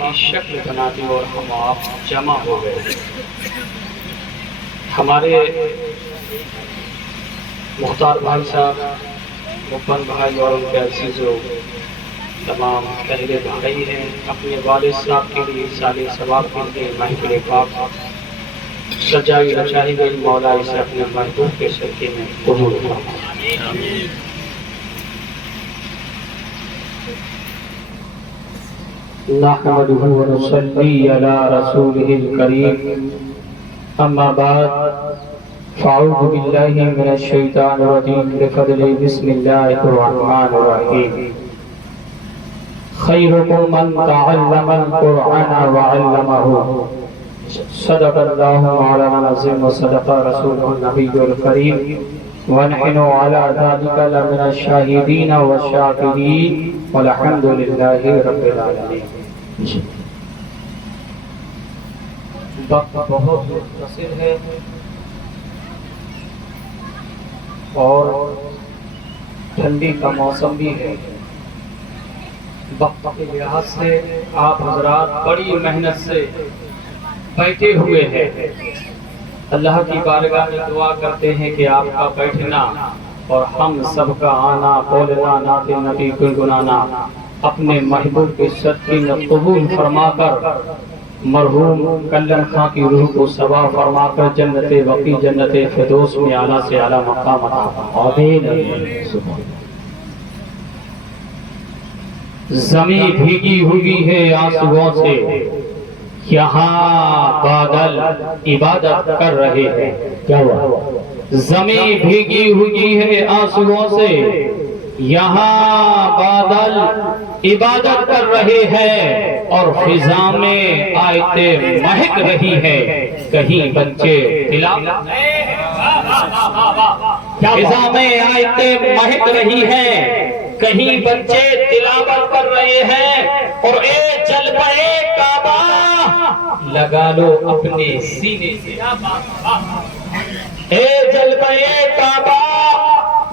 کی شکل بنا دی اور ہم آپ جمع ہو گئے۔ ہمارے مختار بھائی صاحب، مپن بھائی اور ان کے عزیزوں، تمام اہل بھائی ہیں، اپنے والد صاحب کے لیے سال ثواب کے لیے محفل پاک سجائی رچائی گئی، مولا اسے اپنے محبوب کے صدقے میں قبول فرمائے۔ نحمده ونصلي على رسوله الكريم، اما بعد فاعوذ بالله من الشيطان الرجيم بفضل بسم الله الرحمن الرحيم۔ خيركم من تعلم القرآن وعلمه، صدق الله مولانا العظيم وصدق رسوله النبي الكريم، ونحن على ذلك لمن الشاهدين والشاكرين والحمد لله رب العالمين۔ وقت بہت مختصر ہے اور ٹھنڈی کا موسم بھی ہے، وقت کے لحاظ سے آپ حضرات بڑی محنت سے بیٹھے ہوئے ہیں۔ اللہ کی بارگاہ میں دعا کرتے ہیں کہ آپ کا بیٹھنا اور ہم سب کا آنا، بولنا، نعت نبی گنگنانا اپنے محبوب کے صدقے میں قبول فرما کر مرحوم کلن خان کی روح کو ثواب فرما کر جنت وقی جنت فردوس میں اعلیٰ سے اعلیٰ مقام عطا فرمائے۔ زمین بھیگی ہوئی ہے آنسوؤں سے، یہاں بادل عبادت کر رہے ہیں۔ کیا ہوا؟ زمین بھیگی ہوئی ہے آنسوؤں سے، یہاں بادل عبادت کر رہے ہیں، اور فضا میں آیتیں مہک رہی ہے، کہیں بچے فضا میں آیتیں مہک رہی ہیں، کہیں بچے تلاوت کر رہے ہیں، اور اے جلوہ کعبہ لگا لو اپنے سینے سے، اے جلوہ کعبہ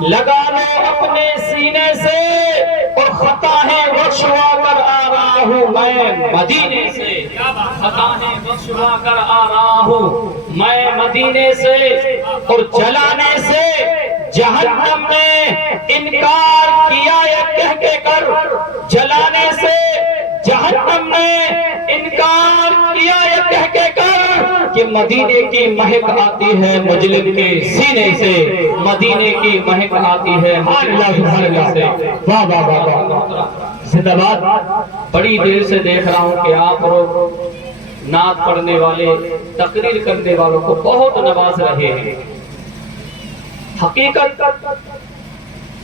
لگا لو اپنے سینے سے، اور خطایں بخشوا کر آ رہا ہوں میں مدینے سے، خطایں بخشوا کر آ رہا ہوں میں مدینے سے، اور جلانے سے جہنم نے انکار کیا یہ کہہ کے کر، جلانے سے جہنم نے انکار کیا یہ کہہ کے کر کہ مدینے کی مہک آتی ہے مجلم کے سینے سے، مدینے کی مہک آتی ہے اللہ سے۔ واہ واہ واہ واہ، زندہ باد۔ بڑی دیر سے دیکھ رہا ہوں کہ آپ لوگ نعت پڑھنے والے، تقریر کرنے والوں کو بہت نواز رہے ہیں۔ حقیقت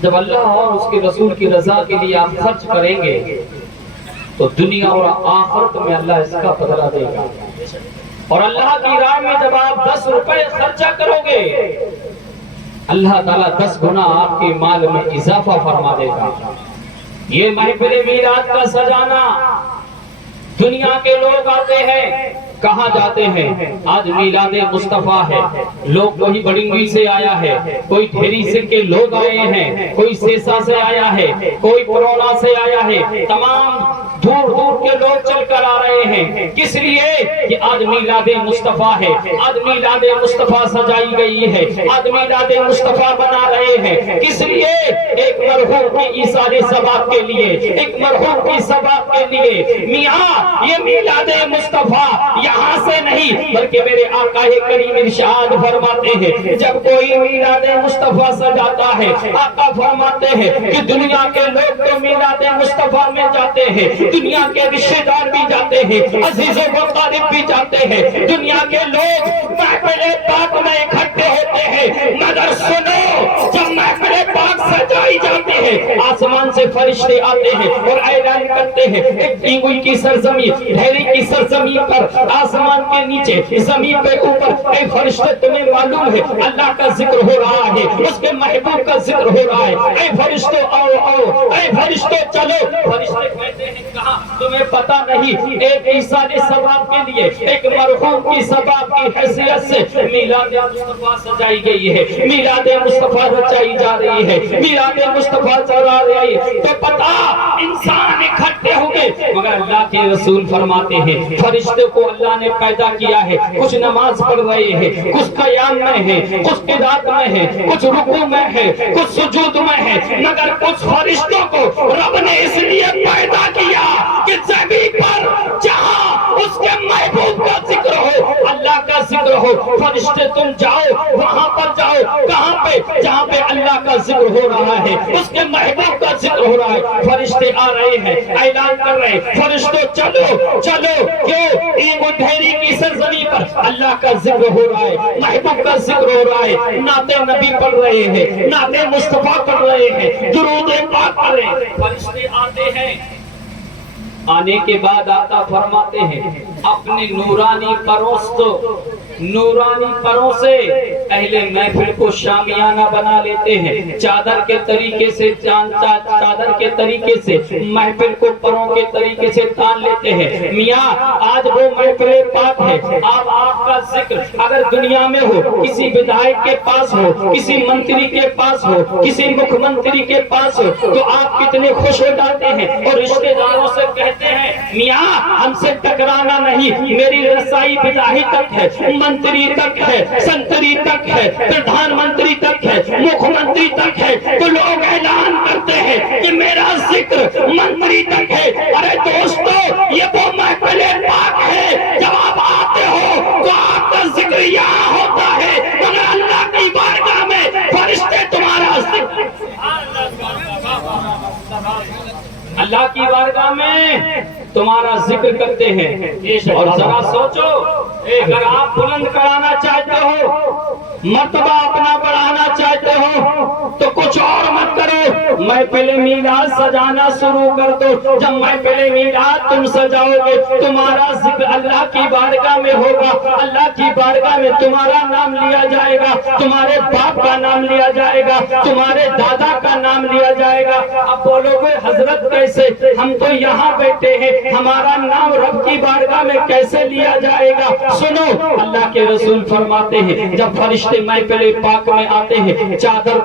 جب اللہ اور اس کے رسول کی رضا کے لیے آپ خرچ کریں گے تو دنیا اور آخرت میں اللہ اس کا بدلہ دے گا، اور اللہ کی راہ میں جب آپ 10 روپے خرچہ کرو گے اللہ تعالیٰ 10 گنا آپ کے مال میں اضافہ فرما دے گا۔ یہ محفل میلاد کا سجانا، دنیا کے لوگ آتے ہیں، کہاں جاتے ہیں؟ آج میلاد مصطفیٰ ہے، لوگ کوئی بڑنگی سے آیا ہے، کوئی ڈھیری سے کے لوگ آئے ہیں، کوئی سیسا سے آیا ہے، کوئی پرونا سے آیا ہے، تمام دور دور کے لوگ چل کر آ رہے ہیں۔ کس لیے؟ کہ آج میلاد مصطفیٰ ہے، آج میلاد مصطفیٰ سجائی گئی ہے، آج میلاد مصطفیٰ بنا رہے ہیں۔ کس لیے؟ ایک مرحوم کی ایثار ثواب کے لیے، ایک مرحوم کی ثواب کے لیے۔ میاں یہ میلاد مصطفیٰ یہاں سے نہیں بلکہ میرے آقا کریم ارشاد فرماتے ہیں، جب کوئی میلاد مصطفیٰ سجاتا ہے آقا فرماتے ہیں کہ دنیا کے لوگ تو میلاد مصطفیٰ میں جاتے ہیں، دنیا کے رشتہ دار بھی جاتے ہیں، عزیز و اقارب بھی جاتے ہیں، دنیا کے لوگ محفل پاک میں اکٹھے ہوتے ہیں، مگر سنو جب محفل پاک سجائی جاتی ہے آسمان سے فرشتے آتے ہیں اور اعلان کرتے ہیں، ایک ڈینگوئی کی سرزمین، ڈھیری کی سرزمین پر، آسمان کے نیچے، زمین پہ اوپر، اے فرشتے تمہیں معلوم ہے اللہ کا ذکر ہو رہا ہے، اس کے محبوب کا ذکر ہو رہا ہے، اے فرشتوں آؤ آؤ، اے فرشتوں چلو۔ فرشتے کہتے ہیں تمہیں پتہ نہیں ایک ایصال ثواب کے لیے ایک مرحوم کی ثواب کی حیثیت سے میلاد مصطفیٰ سجائی گئی ہے، میلاد مصطفیٰ رچائی جا رہی ہے، میلاد مصطفیٰ چلا رہی ہے، تو پتہ انسان اکٹھے ہوں گے، مگر اللہ کے رسول فرماتے ہیں فرشتوں کو اللہ نے پیدا کیا ہے، کچھ نماز پڑھ رہے ہیں، کچھ قیام میں ہیں، کچھ قرات میں ہیں، کچھ رکوع میں ہیں، کچھ سجود میں ہیں، مگر کچھ فرشتوں کو رب نے اس لیے پیدا کیا کہ زمین پر جہاں اس کے محبوب کا ذکر ہو، اللہ کا ذکر ہو، فرشتے تم جاؤ وہاں پر جاؤ، کہاں پہ؟ جہاں پہ اللہ کا ذکر ہو رہا ہے، اس کے محبوب کا ذکر ہو رہا ہے، فرشتے آ رہے ہیں، اعلان کر رہے ہیں فرشتوں چلو چلو، کیوں؟ ایک ڈھیری کی سرزمین پر اللہ کا ذکر ہو رہا ہے، محبوب کا ذکر ہو رہا ہے، نعت نبی پڑھ رہے ہیں، نعت مصطفیٰ پڑھ رہے ہیں، درود پاک پڑھ رہے ہیں، فرشتے آتے ہیں، آنے کے بعد آقا فرماتے ہیں اپنے نورانی پروں سے اہل محفل کو شامیانہ بنا لیتے ہیں، چادر کے طریقے سے چادر کے طریقے سے محفل کو پروں کے طریقے سے تان لیتے ہیں۔ میاں آج وہ محفل پاک ہے، آپ کا ذکر اگر دنیا میں ہو، کسی ودھائک کے پاس ہو، کسی منتری کے پاس ہو، کسی مکھ منتری کے پاس ہو، تو آپ کتنے خوش ہو جاتے ہیں اور رشتہ داروں سے کہتے ہیں میاں ہم سے ٹکرانا نہیں، میری رسائی بداہی تک ہے، منتری تک ہے، سنتری تک ہے، پردھان منتری تک ہے، مکھ منتری تک ہے، تو لوگ اعلان کرتے ہیں کہ میرا ذکر منتری تک ہے۔ ارے دوستو یہ وہ محفل پاک ہے، جب آپ آتے ہو تو آپ کا ذکر یہاں ہوتا ہے، مگر اللہ کی بارگاہ میں فرشتے تمہارا ذکر، اللہ کی بارگاہ میں تمہارا ذکر کرتے ہیں۔ اور ذرا سوچو اگر آپ بلند کرانا چاہتے ہو، مرتبہ اپنا بڑھانا چاہتے ہو تو کچھ اور مت کرو، محفل میلاد سجانا شروع کر دو۔ جب محفل میلاد تم سجاؤ گے تمہارا ذکر اللہ کی بارگاہ میں ہوگا، اللہ کی بارگاہ میں تمہارا نام لیا جائے گا، تمہارے باپ کا نام لیا جائے گا، تمہارے دادا کا نام لیا جائے گا۔ اب بولو گے حضرت کیسے؟ ہم تو یہاں بیٹھے ہیں، ہمارا نام رب کی بارگاہ میں کیسے لیا جائے گا؟ سنو اللہ کے رسول فرماتے ہیں جب فرشتے محفل پاک میں آتے ہیں، چادر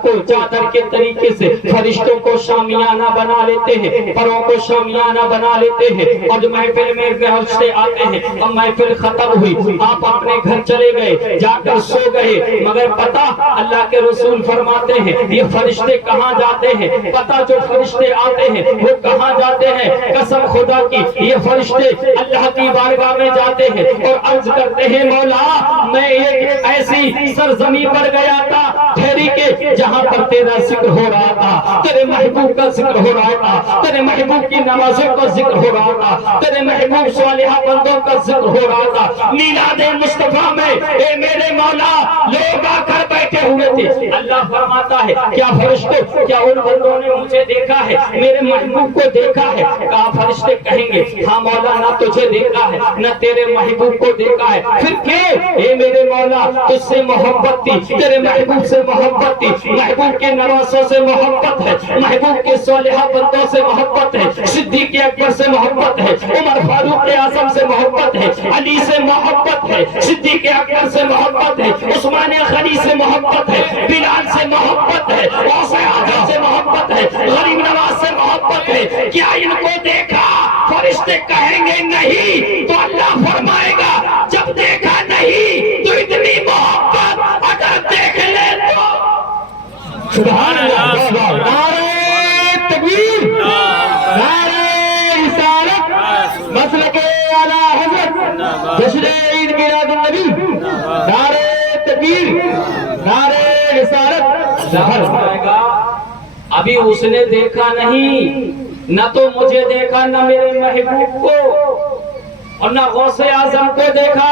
کے طریقے سے فرشتوں کو شامیانہ بنا لیتے ہیں، پروں کو شامیانہ بنا لیتے ہیں، اور جو محفل میں فرشتے آتے ہیں، اب محفل ختم ہوئی، آپ اپنے گھر چلے گئے، جا کر سو گئے، مگر پتہ اللہ کے رسول فرماتے ہیں یہ فرشتے کہاں جاتے ہیں؟ پتہ جو فرشتے آتے ہیں وہ کہاں جاتے ہیں؟ قسم خدا کی یہ فرشتے اللہ کی بارگاہ میں جاتے ہیں اور عرض کرتے ہیں مولا میں ایک ایسی سرزمین پر گیا تھا ٹھہری کے جہاں پر تیرا ذکر ہو رہا تھا، تیرے محبوب کا ذکر ہو رہا تھا، تیرے محبوب کی نمازوں کا ذکر ہو رہا تھا، تیرے محبوب صالحہ بندوں کا ذکر ہو رہا تھا۔ میلاد مصطفیٰ میں اے میرے مولا لوگ آ کر بیٹھے ہوئے تھے۔ اللہ فرماتا ہے کیا فرشتوں کیا ان بندوں نے مجھے دیکھا ہے، میرے محبوب کو دیکھا ہے؟ کہا فرشتے کہیں گے ہاں مولا نہ تجھے دیکھا ہے نہ تیرے محبوب کو دیکھا ہے۔ پھر کیوں؟ اے میرے مولا تجھ سے محبت تھی، تیرے محبوب سے محبت تھی، محبوب کے نواسوں سے محبت ہے، محبوب کے صالحہ بندوں سے محبت ہے، صدیق اکبر سے محبت ہے، عمر فاروق اعظم سے محبت ہے، علی سے محبت ہے، صدیق اکبر سے محبت ہے، عثمان غنی سے محبت ہے، بلال سے محبت ہے، غوث اعظم سے محبت ہے، غریب نواز سے محبت ہے۔ کیا ان کو دیکھا؟ فرشتے کہیں گے نہیں، تو اللہ فرمائے گا جب دیکھا نہیں تو اتنی محبت اگر دیکھ لے تو سبحان اللہ، نعرہ تکبیر، نعرہ رسالت، مسلک اعلی حضرت، جشن عید میلاد النبی، نعرہ تکبیر، نعرہ رسالت، ظہر پائے گا۔ ابھی اس نے دیکھا نہیں، نہ تو مجھے دیکھا نہ میرے محبوب کو، اور نہ غوث اعظم کو دیکھا،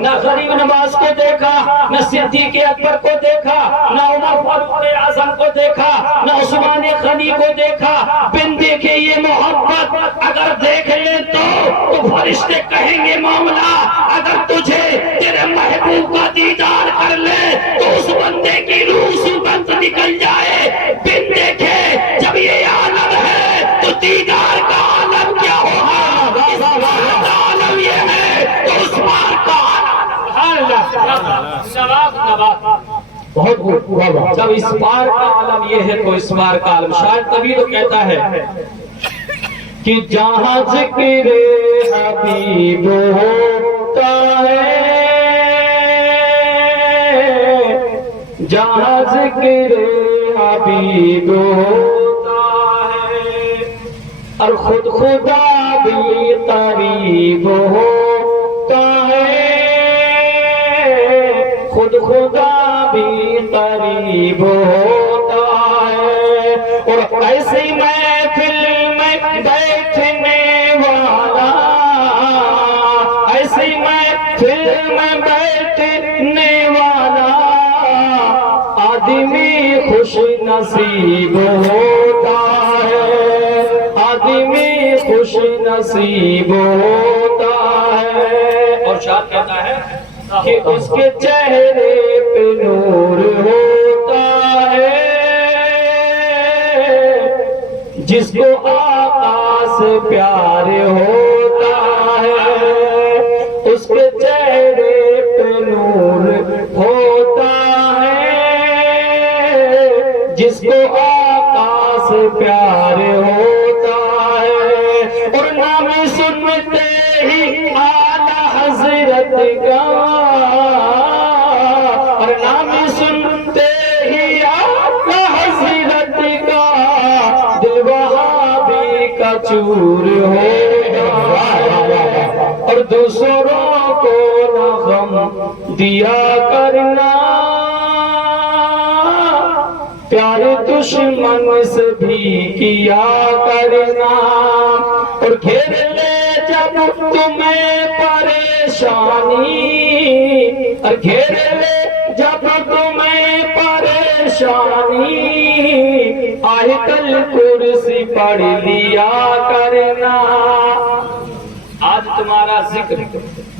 نہ غریب نواز کو دیکھا، نہ صدیق اکبر کو دیکھا، نہ عمر فاروق اعظم کو دیکھا، نہ عثمان غنی کو دیکھا۔ بن دیکھے یہ محبت اگر دیکھ لے تو فرشتے کہیں گے مولا اگر تجھے تیرے محبوب کا دیدار کر لے تو اس بندے کی روح سوگند نکل جائے۔ بن دیکھے جب یہ عالم ہے تو دیدار کا عالم کیا ہوگا؟ بہت جب اس بار کا عالم یہ ہے تو اس بار کا عالم شاید تبھی تو کہتا ہے کہ جہاں ذکر حبیب ہوتا ہے، جہاں ذکر حبیب ہوتا ہے، اور خود خدا بھی قریب ہوتا ہے، خود خدا بھی قریب ہوتا ہے، اور ایسی محفل میں بیٹھنے والا، ایسی محفل میں بیٹھنے والا آدمی خوش نصیب ہوتا ہے، آدمی خوش نصیب ہوتا ہے۔ اور شاعر کہتا ہے کہ اس کے چہرے پہ نور ہوتا ہے، جس کو آقا سے پیار ہوتا ہے، اس کے چہرے پہ نور ہوتا ہے، جس کو آقا سے پیار ہوتا ہے، اور نام سنتے ہی اعلیٰ حضرت کا، اور نام سنتے ہی اعلیٰ حضرت کا دل وہابی کا چور ہوتا ہے، اور دوسروں کو نہ غم دیا کرنا، پیار دشمن سے بھی کیا کرنا، اور گھیر لے جب تمہیں پریشانی، اور گھیر لے جب تمہیں پریشانی، آیت الکرسی پڑھ لیا کرنا۔ آج تمہارا ذکر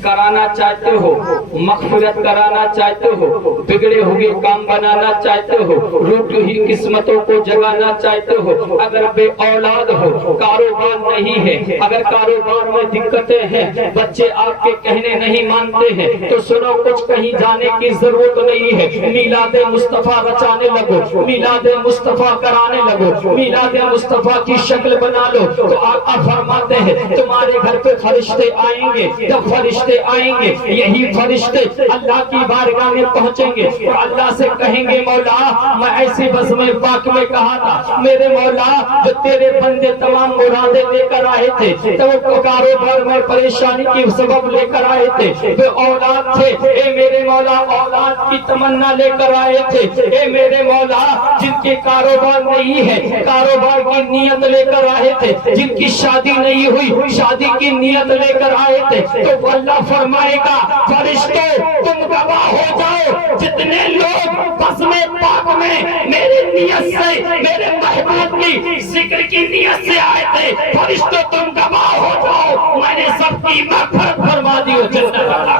کرانا چاہتے ہو، مغفرت کرانا چاہتے ہو، بگڑے ہوئے کام بنانا چاہتے ہو، روٹی ہوئی قسمتوں کو جگانا چاہتے ہو، اگر بے اولاد ہو، کاروبار نہیں ہے، اگر کاروبار میں دقتیں ہیں، بچے آپ کے کہنے نہیں مانتے ہیں، تو سنو کچھ کہیں جانے کی ضرورت نہیں ہے، میلاد مصطفیٰ رچانے لگو، میلاد مصطفیٰ کرانے لگو، میلاد مصطفیٰ کی شکل بنا لو، تو آقا فرماتے ہیں تمہارے گھر پہ فرشتے آئیں گے، جب فرشتے آئیں گے یہی فرشتے اللہ کی بارگاہ میں پہنچیں گے اور اللہ سے کہیں گے مولا میں ایسی بزم پاک میں کہا تھا میرے مولا جو تیرے بندے تمام مرادیں لے کر آئے تھے، تو وہ کاروبار میں پریشانی کی سبب لے کر آئے تھے، وہ اولاد تھے، اے میرے مولا اولاد کی تمنا لے کر آئے تھے، اے میرے مولا جن کے کاروبار نہیں ہے کاروبار کی نیت لے کر آئے تھے، جن کی شادی نہیں ہوئی شادی کی نیت لے کر آئے تھے، تو اللہ فرمائے گا فرشتوں تم گواہ ہو جاؤ جتنے لوگ بزم پاک میں میری نیت سے میرے محبوب کی ذکر کی نیت سے آئے تھے، فرشتوں تم گواہ ہو جاؤ میں نے سب کی مغفرت فرما دی ہو جنت اللہ۔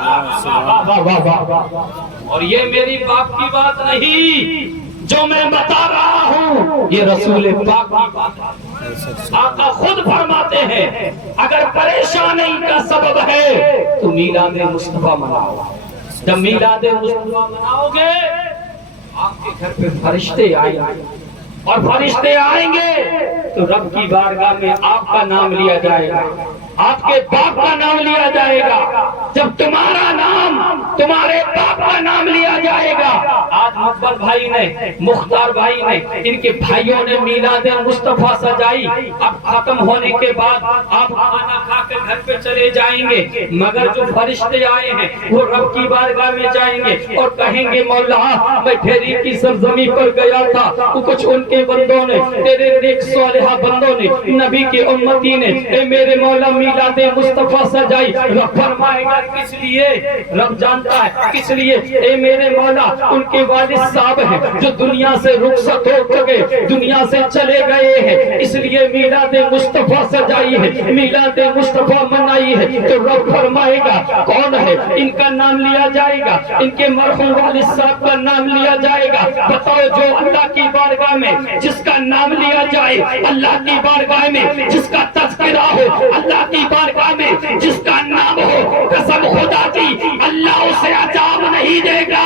اور یہ میری باپ کی بات نہیں جو میں بتا رہا ہوں، یہ رسول پاک کی بات ہے۔ آقا خود فرماتے ہیں اگر پریشانی کا سبب ہے تو میلاد مصطفیٰ مناؤ، جب میلاد مصطفیٰ مناؤ گے آپ کے گھر پہ فرشتے آئیں گے، اور فرشتے آئیں گے تو رب کی بارگاہ میں آپ کا نام لیا جائے گا، آپ کے باپ کا نام لیا جائے گا، جب تمہارا نام تمہارے باپ کا نام لیا جائے گا۔ آج مقبل بھائی نے مختار بھائی نے ان کے بھائیوں نے میلاد مصطفیٰ سجائی، اب ختم ہونے کے بعد آپ کھانا کھا کے گھر پہ چلے جائیں گے، مگر جو فرشتے آئے ہیں وہ رب کی بارگاہ میں جائیں گے اور کہیں گے مولا میں ٹھہری کی سرزمین پر گیا تھا، کچھ ان کے بندوں نے تیرے نیک صالحہ بندوں نے نبی کے امتی نے اے میرے مولا میلاد مصطفیٰ سجائی، رب فرمائے گا کس لیے؟ رب جانتا ہے کس لیے، اے میرے مولا ان کے والد صاحب ہیں جو دنیا سے رخصت ہو چکے دنیا سے چلے گئے ہیں، اس لیے میلاد مصطفیٰ سجائی ہے، میلاد مصطفیٰ منائی ہے، تو رب فرمائے گا کون ہے؟ ان کا نام لیا جائے گا، ان کے مرحوم والد صاحب کا نام لیا جائے گا۔ بتاؤ جو اللہ کی بارگاہ میں جس کا نام لیا جائے، اللہ کی بارگاہ میں جس کا تذکرہ ہو، اللہ کی بارگاہ میں جس کا نام ہو، قسم خدا کی اللہ اسے عذاب نہیں دے گا،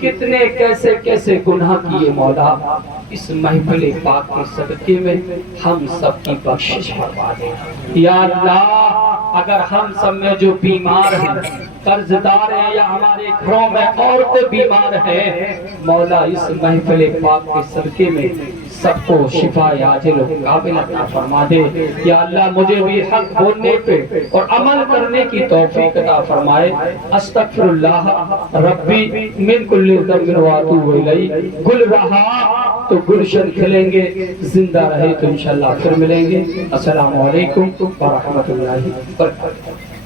کتنے کیسے کیسے گناہ کیے مولا، اس محفل پاک کے صدقے میں ہم سب کی بخشش فرما دے یا اللہ۔ اگر ہم سب میں جو بیمار ہیں، قرض دار ہیں، یا ہمارے گھروں میں اور کوئی بیمار ہے مولا، اس محفل پاک کے صدقے میں سب کو شفا عاجل و قابل عطا فرما دے یا اللہ۔ مجھے بھی حق بولنے پہ اور عمل کرنے کی توفیق عطا فرمائے۔ استغفر اللہ ربی من کل ذنب و اتوب الیہ۔ گل رہا تو گلشن کھلیں گے، زندہ رہے تو انشاءاللہ پھر ملیں گے۔ السلام علیکم ورحمۃ اللہ وبرکاتہ۔